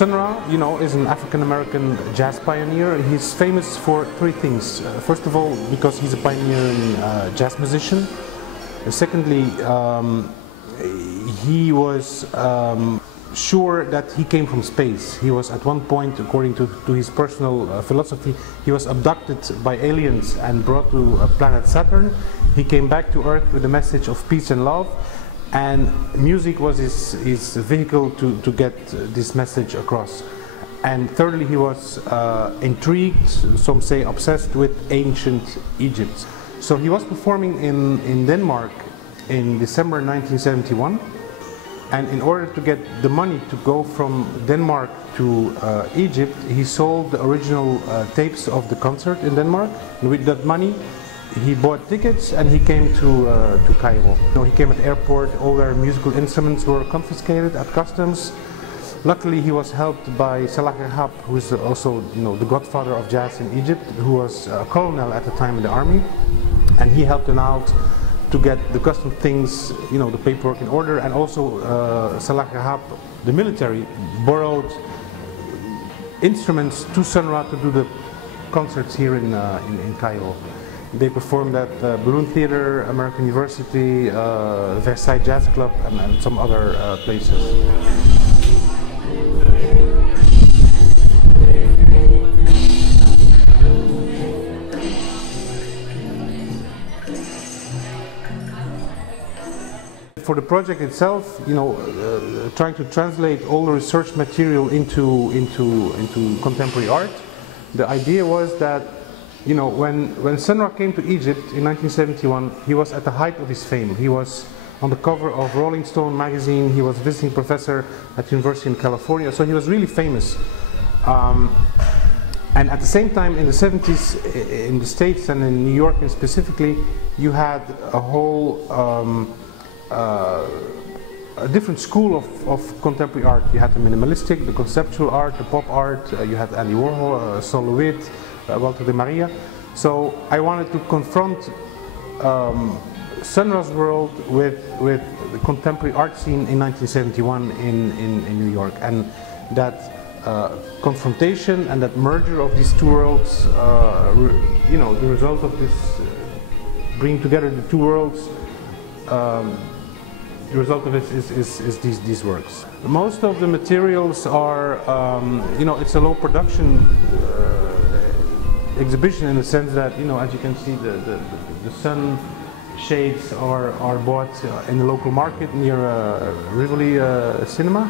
Sun Ra, you know, is an African-American jazz pioneer. He's famous for three things. First of all, because he's a pioneering jazz musician. Secondly, he was sure that he came from space. He was at one point, according to his personal philosophy, he was abducted by aliens and brought to planet Saturn. He came back to Earth with a message of peace and love, and music was his vehicle to get this message across. And thirdly, he was intrigued, some say obsessed, with ancient Egypt. So he was performing in Denmark in December 1971. And in order to get the money to go from Denmark to Egypt, he sold the original tapes of the concert in Denmark. And with that money, he bought tickets and he came to Cairo. You know, he came at the airport, all their musical instruments were confiscated at customs. Luckily, he was helped by Salah Rahab, who is also, you know, the godfather of jazz in Egypt, who was a colonel at the time in the army. And he helped him out to get the custom things, you know, the paperwork in order, and also Salah Rahab, the military, borrowed instruments to Sun Ra to do the concerts here in Cairo. They performed at Balloon Theatre, American University, Versailles Jazz Club, and some other places. For the project itself, you know, trying to translate all the research material into contemporary art, the idea was that, you know, when Sun Ra came to Egypt in 1971, he was at the height of his fame. He was on the cover of Rolling Stone magazine. He was a visiting professor at the University in California, so he was really famous. And at the same time, in the 70s, in the States and in New York specifically, you had a whole a different school of contemporary art. You had the minimalistic, the conceptual art, the pop art, you had Andy Warhol, Soloist, Walter de Maria. So I wanted to confront Sun Ra's world with the contemporary art scene in 1971 in New York. And that confrontation and that merger of these two worlds, you know, the result of this bringing together the two worlds, the result of it is these works. Most of the materials are, you know, it's a low production exhibition in the sense that, you know, as you can see, the sun shades are bought in the local market near Rivoli Cinema.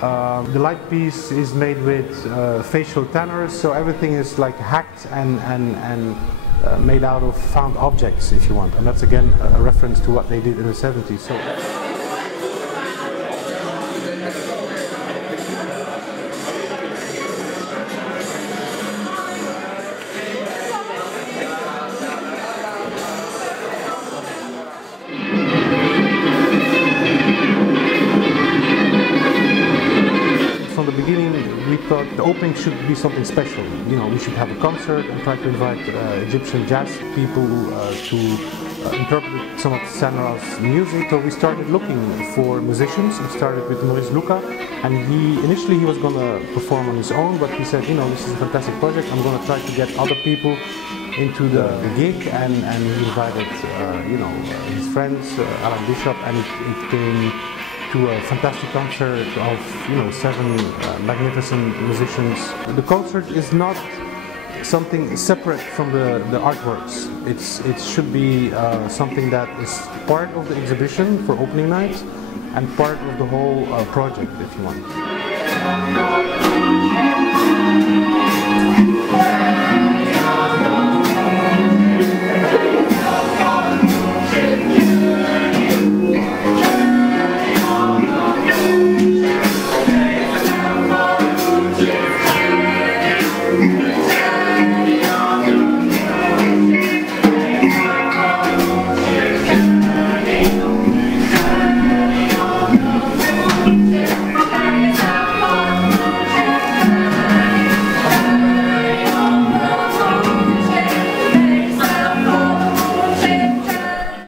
The light piece is made with facial tanners, so everything is like hacked and made out of found objects, if you want, and that's again a reference to what they did in the 70s. So. From the beginning, we thought the opening should be something special. You know, we should have a concert and try to invite Egyptian jazz people to interpret some of Sun Ra's music. So we started looking for musicians. We started with Maurice Luca, and initially he was going to perform on his own, but he said, you know, this is a fantastic project. I'm going to try to get other people into the gig, and he invited, you know, his friends, Alan Bishop, and it came to a fantastic concert of, you know, 7 magnificent musicians. The concert is not something separate from the artworks. It should be something that is part of the exhibition for opening night and part of the whole project, if you want.